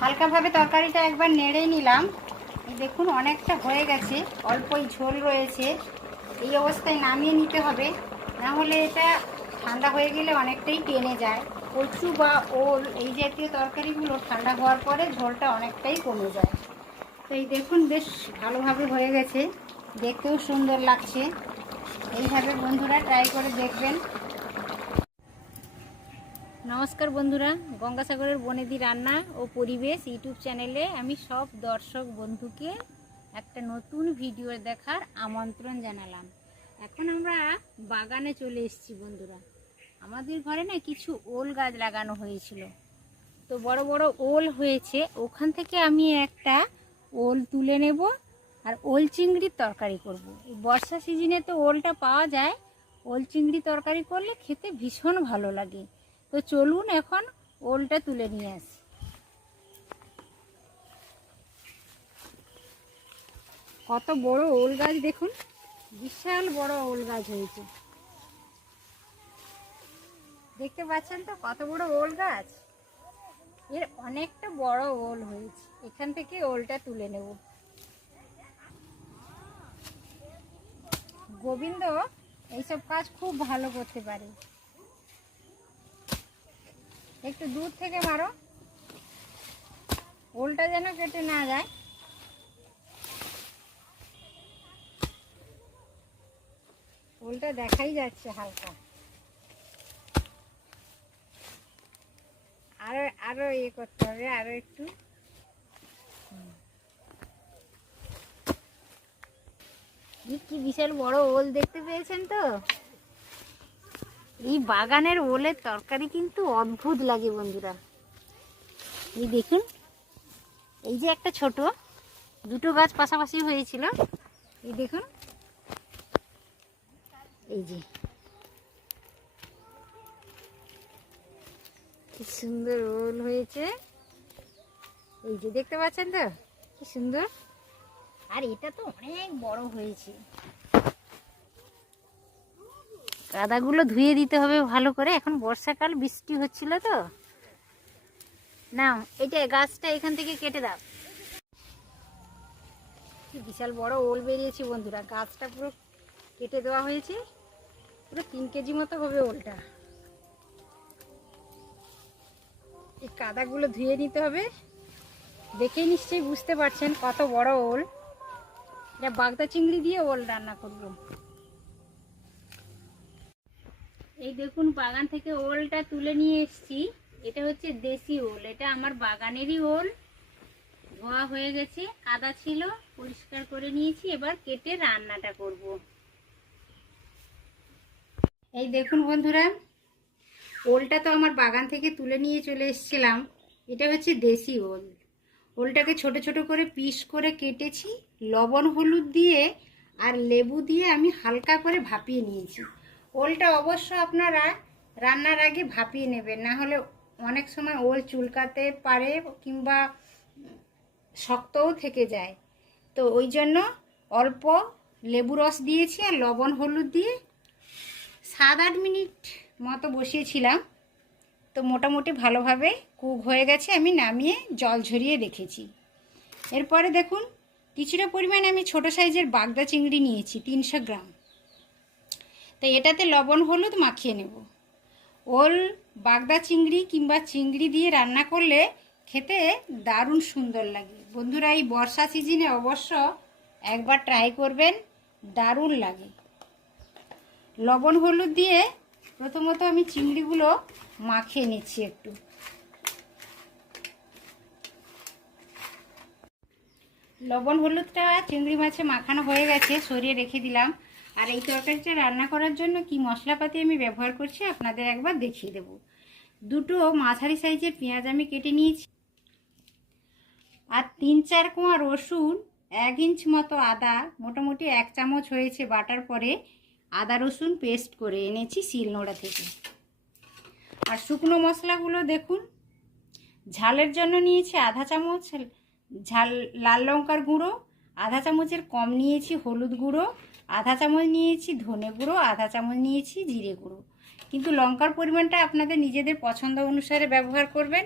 হালকাভাবে তরকারিটা একবার নেড়ে নিলাম। এই দেখুন অনেকটা হয়ে গেছে, অল্পই ঝোল রয়েছে। এই অবস্থায় নামিয়ে নিতে হবে, না হলে এটা ঠান্ডা হয়ে গেলে অনেকটাই টেনে যায়। কচু বা ওল এই জাতীয় তরকারিগুলো ঠান্ডা হওয়ার পরে ঝোলটা অনেকটাই কমে যায়। তো এই দেখুন বেশ ভালোভাবে হয়ে গেছে, দেখতেও সুন্দর লাগছে। এইভাবে বন্ধুরা ট্রাই করে দেখবেন। নমস্কার বন্ধুরা, গঙ্গাসাগরের বনেদি রান্না ও পরিবেশ ইউটিউব চ্যানেলে আমি সব দর্শক বন্ধুকে একটা নতুন ভিডিও দেখার আমন্ত্রণ জানালাম। এখন আমরা বাগানে চলে এসেছি বন্ধুরা। আমাদের ঘরে না কিছু ওল গাছ লাগানো হয়েছিল, তো বড় বড় ওল হয়েছে। ওখান থেকে আমি একটা ওল তুলে নেব আর ওল চিংড়ির তরকারি করব। এই বর্ষা সিজনে তো ওলটা পাওয়া যায়, ওল চিংড়ি তরকারি করলে খেতে ভীষণ ভালো লাগে। তো চলুন এখন ওলটা তুলে নিয়ে আসি। কত বড় ওল গাছ দেখুন, বিশাল বড় ওল গাছ হয়েছে। দেখতে পাচ্ছেন তো কত বড় ওল গাছ, এর অনেকটা বড় ওল হয়েছে। এখান থেকে ওলটা তুলে নেব। গোবিন্দ এইসব কাজ খুব ভালো করতে পারে। একটু দূর থেকে মারো, ওলটা যেন কেটে না যায়। ওলটা দেখাই যাচ্ছে হালকা। আরো আরো ইয়ে করতে হবে, আরো একটু। কি বিশাল বড় ওল দেখতে পেয়েছেন তো। এই বাগানের ওলের তরকারি কিন্তু অদ্ভুত লাগে বন্ধুরা। এই দেখুন, এই যে একটা ছোট, দুটো গাছ পাশাপাশি হয়েছিল। এই দেখুন, এই যে কি সুন্দর ওল হয়েছে। এই যে দেখতে পাচ্ছেন তো কি সুন্দর। আর এটা তো অনেক বড় হয়েছে। কাদাগুলো ধুয়ে দিতে হবে ভালো করে, এখন বর্ষাকাল, বৃষ্টি হচ্ছিল তো। না, এটা গাছটা এখান থেকে কেটে দাও। কি বিশাল বড় ওল বেরিয়েছে বন্ধুরা, গাছটা পুরো কেটে দেওয়া হয়েছে। পুরো 3 কেজি মতো হবে ওলটা। এই কাদাগুলো ধুয়ে নিতে হবে। দেখেই নিশ্চয়ই বুঝতে পারছেন কত বড় ওল। এটা বাগদা চিংড়ি দিয়ে ওল রান্না করব। এই দেখুন বাগান থেকে ওলটা তুলে নিয়ে এসেছি। এটা হচ্ছে দেশি ওল, এটা আমার বাগানেরই ওল। ধোয়া হয়ে গেছে, কাদা ছিল, পরিষ্কার করে নিয়েছি। এবার কেটে রান্নাটা করব। এই দেখুন বন্ধুরা, ওলটা তো আমার বাগান থেকে তুলে নিয়ে চলে এসেছিলাম। এটা হচ্ছে দেশি ওল। ওলটাকে ছোট ছোট করে পিস করে কেটেছি, লবণ হলুদ দিয়ে আর লেবু দিয়ে আমি হালকা করে ভাপিয়ে নিয়েছি। ওলটা অবশ্য আপনারা রান্নার আগে ভাপিয়ে নেবেন, না হলে অনেক সময় ওল চুলকাতে পারে কিংবা শক্তও থেকে যায়। তো ওই জন্য অল্প লেবু রস দিয়েছি আর লবণ হলুদ দিয়ে 7-8 মিনিট মতো বসিয়েছিলাম। তো মোটামুটি ভালোভাবে কুক হয়ে গেছে, আমি নামিয়ে জল ঝরিয়ে রেখেছি। এরপরে দেখুন কিছুটা পরিমাণে আমি ছোট সাইজের বাগদা চিংড়ি নিয়েছি, 300 গ্রাম। তো এটাতে লবণ হলুদ মাখিয়ে নেব। ওল বাগদা চিংড়ি কিংবা চিংড়ি দিয়ে রান্না করলে খেতে দারুণ সুন্দর লাগে বন্ধুরা। এই বর্ষা সিজনে অবশ্য একবার ট্রাই করবেন, দারুণ লাগে। লবণ হলুদ দিয়ে প্রথমত আমি চিংড়িগুলো মাখিয়ে নিচ্ছি একটু। লবণ হলুদটা চিংড়ি মাছে মাখানো হয়ে গেছে, সরিয়ে রেখে দিলাম। আর এই তরকারিটা রান্না করার জন্য কি মশলাপাতি আমি ব্যবহার করছি আপনাদের একবার দেখিয়ে দেব। দুটো মাঝারি সাইজের পেঁয়াজ আমি কেটে নিয়েছি, আর 3-4 কোয়া রসুন, 1 ইঞ্চ মতো আদা, মোটামুটি 1 চামচ হয়েছে বাটার পরে আদা রসুন পেস্ট করে এনেছি শিলনোড়া থেকে। আর শুকনো মশলাগুলো দেখুন, ঝালের জন্য নিয়েছি আধা চামচ ঝাল লাল লঙ্কার গুঁড়ো, আধা চামচের কম নিয়েছি হলুদ গুঁড়ো, আধা চামচ নিয়েছি ধনে গুঁড়ো, আধা চামচ নিয়েছি জিরে গুঁড়ো। কিন্তু লঙ্কার পরিমাণটা আপনাদের নিজেদের পছন্দ অনুসারে ব্যবহার করবেন।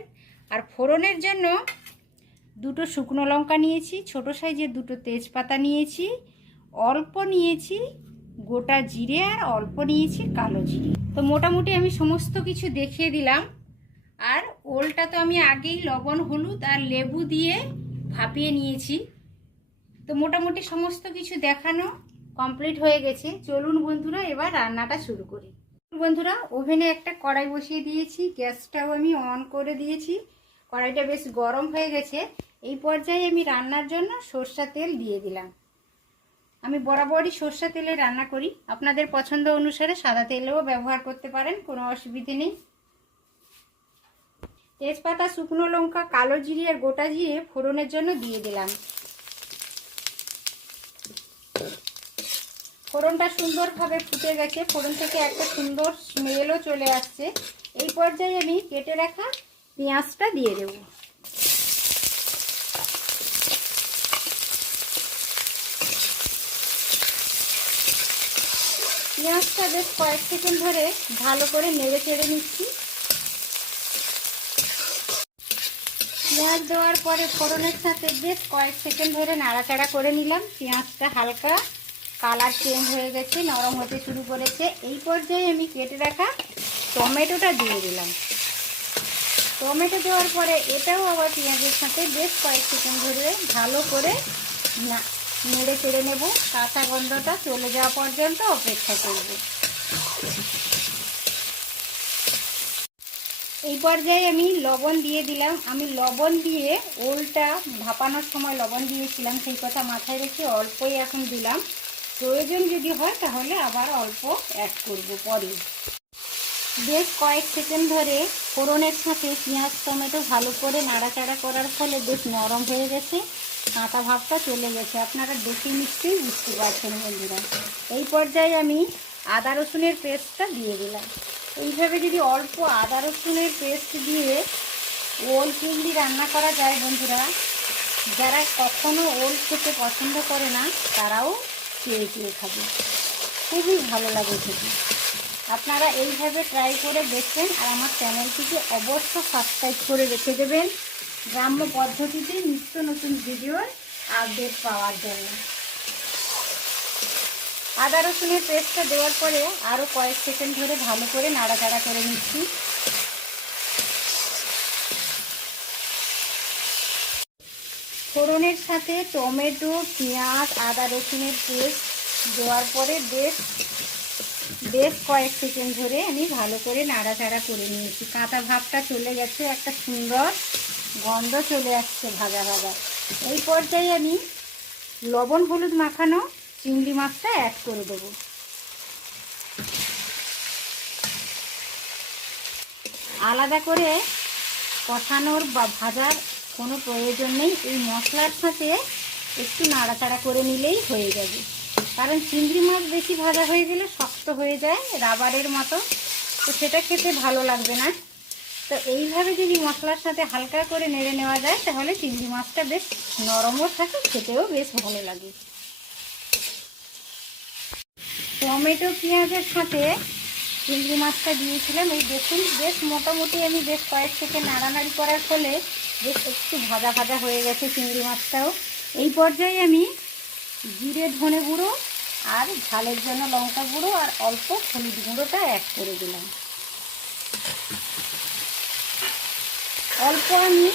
আর ফোড়নের জন্য দুটো শুকনো লঙ্কা নিয়েছি, ছোট সাইজের দুটো তেজপাতা নিয়েছি, অল্প নিয়েছি গোটা জিরে আর অল্প নিয়েছি কালো জিরে। তো মোটামুটি আমি সমস্ত কিছু দেখিয়ে দিলাম। আর ওলটা তো আমি আগেই লবণ হলুদ আর লেবু দিয়ে ভাপিয়ে নিয়েছি। তো মোটামুটি সমস্ত কিছু দেখানো কমপ্লিট হয়ে গেছে। চলুন বন্ধুরা এবার রান্নাটা শুরু করি। বন্ধুরা ওভেনে একটা কড়াই বসিয়ে দিয়েছি, গ্যাসটাও আমি অন করে দিয়েছি। কড়াইটা বেশ গরম হয়ে গেছে। এই পর্যায়ে আমি রান্নার জন্য সরষের তেল দিয়ে দিলাম। আমি বরাবরই সরষের তেলে রান্না করি, আপনাদের পছন্দ অনুসারে সাদা তেলেও ব্যবহার করতে পারেন, কোনো অসুবিধে নেই। তেজপাতা, শুকনো লঙ্কা, কালো জিরে আর গোটা জিরে ফোড়নের জন্য দিয়ে দিলাম। ফোড়নটা সুন্দরভাবে ফুটে গেছে, ফোড়ন থেকে একটা সুন্দর স্মেলও চলে আসছে। এই পর্যায়ে আমি কেটে রাখা পেঁয়াজটা দিয়ে দেব। পেঁয়াজটা বেশ কয়েক সেকেন্ড ধরে ভালো করে নেড়ে চেড়ে নিচ্ছি। পেঁয়াজ দেওয়ার পরে ফোড়নের সাথে বেশ কয়েক সেকেন্ড ধরে নাড়াচাড়া করে নিলাম। পেঁয়াজটা হালকা কালার চেঞ্জ হয়ে গেছে, নরম হতে শুরু করেছে। এই পর্যায়ে আমি কেটে রাখা টমেটোটা দিয়ে দিলাম। টমেটো দেওয়ার পরে এটাও আবার পেঁয়াজের সাথে বেশ কয়েক সেকেন্ড ধরে ভালো করে নেড়ে চেড়ে নেব। কাঁচা গন্ধটা চলে যাওয়া পর্যন্ত অপেক্ষা করব। এই পর্যায়ে আমি লবণ দিয়ে দিলাম। আমি লবণ দিয়ে ওলটা ভাপানোর সময় লবণ দিয়েছিলাম, সেই কথা মাথায় রেখে অল্পই এখন দিলাম। প্রয়োজন যদি হয় তাহলে আবার অল্প অ্যাড করব পরে। বেশ কয়েক সেকেন্ড ধরে ফোড়নের সাথে পেঁয়াজ টমেটো ভালো করে নাড়াচাড়া করার ফলে বেশ নরম হয়ে গেছে, কাঁচা ভাবটা চলে গেছে। আপনারা দেখে নিশ্চয়ই বুঝতে পারছেন বন্ধুরা। এই পর্যায়ে আমি আদা রসুনের পেস্টটা দিয়ে দিলাম। এইভাবে যদি অল্প আদা রসুনের পেস্ট দিয়ে ওল চিংড়ি রান্না করা যায় বন্ধুরা, যারা কখনো ওল খেতে পছন্দ করে না তারাও চেয়ে চেয়ে খাবে, খুবই ভালো লাগে খেতে। আপনারা এইভাবে ট্রাই করে দেখবেন আর আমার চ্যানেলটিকে অবশ্য সাবস্ক্রাইব করে রেখে দেবেন গ্রাম্য পদ্ধতিতে নিত্য নতুন ভিডিওর আপডেট পাওয়ার জন্য। আদা রসুনের পেস্টটা দেওয়ার পরে আরও কয়েক সেকেন্ড ধরে ভালো করে নাড়াচাড়া করে নিচ্ছি। ফোড়নের সাথে টমেটো, পেঁয়াজ, আদা রসুনের পেস্ট দেওয়ার পরে বেশ কয়েক সেকেন্ড ধরে আমি ভালো করে নাড়াচাড়া করে নিয়েছি। কাঁচা ভাবটা চলে গেছে, একটা সুন্দর গন্ধ চলে আসছে ভাজা ভাজা। এই পর্যায়ে আমি লবণ হলুদ মাখানো চিংড়ি মাছটা অ্যাড করে দেব। আলাদা করে কষানোর বা ভাজার কোনো প্রয়োজন নেই, এই মশলার সাথে একটু নাড়াচাড়া করে নিলেই হয়ে যাবে। কারণ চিংড়ি মাছ বেশি ভাজা হয়ে গেলে শক্ত হয়ে যায় রাবারের মতো, তো সেটা খেতে ভালো লাগবে না। তো এইভাবে যদি মশলার সাথে হালকা করে নেড়ে নেওয়া যায় তাহলে চিংড়ি মাছটা বেশ নরমও থাকে, খেতেও বেশ ভালো লাগে। টমেটো পেঁয়াজের সাথে চিংড়ি মাছটা দিয়েছিলাম। এই দেখুন বেশ মোটামুটি আমি বেশ কয়েক সেকেন্ড নাড়ানাড়ি করার ফলে বেশ একটু ভাজা ভাজা হয়ে গেছে চিংড়ি মাছটাও। এই পর্যায়ে আমি জিরে ধনে গুঁড়ো আর ঝালের জন্য লঙ্কা গুঁড়ো আর অল্প হলুদ গুঁড়োটা অ্যাড করে দিলাম। অল্প আমি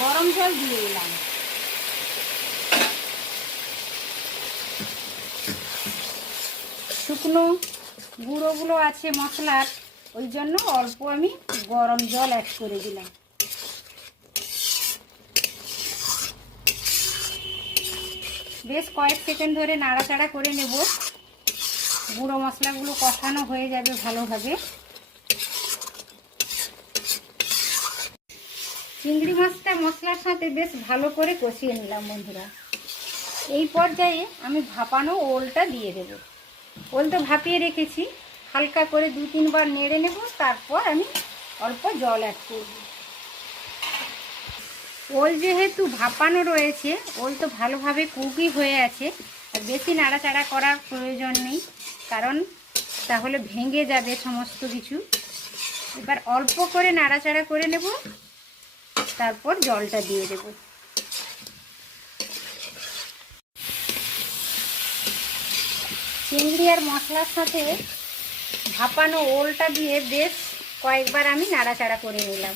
গরম জল দিয়ে দিলাম। শুকনো গুঁড়োগুলো আছে মশলার, ওই জন্য অল্প আমি গরম জল অ্যাড করে দিলাম। বেশ কয়েক সেকেন্ড ধরে নাড়াচাড়া করে নেব, গুঁড়ো মশলাগুলো কষানো হয়ে যাবে ভালোভাবে। চিংড়ি মাছটা মশলার সাথে বেশ ভালো করে কষিয়ে নিলাম বন্ধুরা। এই পর্যায়ে আমি ভাপানো ওলটা দিয়ে দেব। ওল তো ভাপিয়ে রেখেছি, হালকা করে 2-3 বার নেড়ে নেব, তারপর আমি অল্প জল অ্যাড করব। ওল যেহেতু ভাপানো রয়েছে, ওল তো ভালোভাবে কুকই হয়ে আছে, আর বেশি নাড়াচাড়া করার প্রয়োজন নেই, কারণ তাহলে ভেঙে যাবে সমস্ত কিছু। এবার অল্প করে নাড়াচাড়া করে নেব, তারপর জলটা দিয়ে দেব। চিংড়ি আর মশলার সাথে ভাপানো ওলটা দিয়ে বেশ কয়েকবার আমি নাড়াচাড়া করে নিলাম।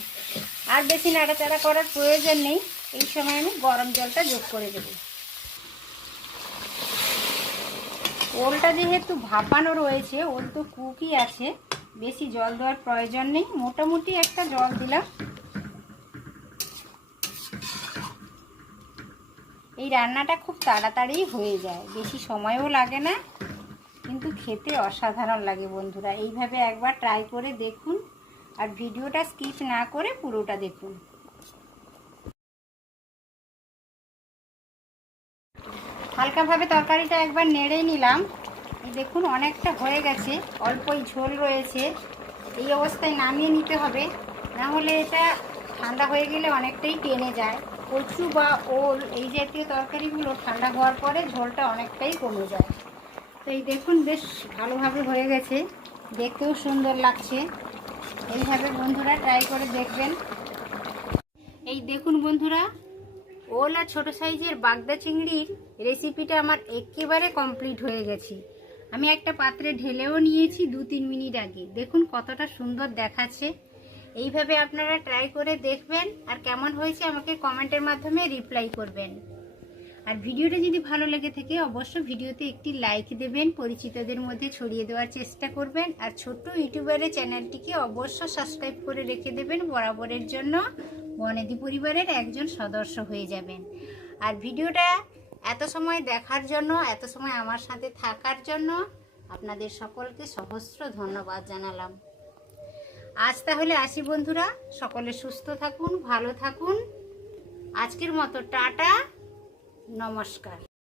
আর বেশি নাড়াচাড়া করার প্রয়োজন নেই, এই সময় আমি গরম জলটা যোগ করে দেব। ওলটা যেহেতু ভাপানো রয়েছে, ওল তো কুকই আছে, বেশি জল দেওয়ার প্রয়োজন নেই, মোটামুটি একটা জল দিলাম। এই রান্নাটা খুব তাড়াতাড়ি হয়ে যায়, বেশি সময়ও লাগে না, কিন্তু খেতে অসাধারণ লাগে বন্ধুরা। এইভাবে একবার ট্রাই করে দেখুন, আর ভিডিওটা স্কিপ না করে পুরোটা দেখুন। হালকাভাবে তরকারিটা একবার নেড়ে নিলাম। এই দেখুন অনেকটা হয়ে গেছে, অল্পই ঝোল রয়েছে। এই অবস্থায় নামিয়ে নিতে হবে, না হলে এটা ঠান্ডা হয়ে গেলে অনেকটাই টেনে যায়। কচু বা ওল এই জাতীয় তরকারিগুলো ঠান্ডা হওয়ার পরে ঝোলটা অনেকটাই কমে যায়। তো এই দেখুন বেশ ভালোভাবে হয়ে গেছে, দেখতেও সুন্দর লাগছে। এইভাবে বন্ধুরা ট্রাই করে দেখবেন। এই দেখুন বন্ধুরা, ওল আর ছোটো সাইজের বাগদা চিংড়ির রেসিপিটা আমার একেবারে কমপ্লিট হয়ে গেছে। আমি একটা পাত্রে ঢেলেও নিয়েছি 2-3 মিনিট আগে। দেখুন কতটা সুন্দর দেখাচ্ছে। এইভাবে আপনারা ট্রাই করে দেখবেন, আর কেমন হয়েছে আমাকে কমেন্টের মাধ্যমে রিপ্লাই করবেন। আর ভিডিওটা যদি ভালো লেগে থাকে অবশ্যই ভিডিওতে একটি লাইক দেবেন, পরিচিতদের মধ্যে ছড়িয়ে দেওয়ার চেষ্টা করবেন, আর ছোট্ট ইউটিউবারের চ্যানেলটিকে অবশ্যই সাবস্ক্রাইব করে রেখে দেবেন, বরাবরের জন্য বনেদি পরিবারের একজন সদস্য হয়ে যাবেন। আর ভিডিওটা এত সময় দেখার জন্য, এত সময় আমার সাথে থাকার জন্য আপনাদের সকলকে সহস্র ধন্যবাদ জানালাম। আজ তাহলে আসি বন্ধুরা, সকলে সুস্থ থাকুন, ভালো থাকুন। আজকের মতো টাটা, নমস্কার।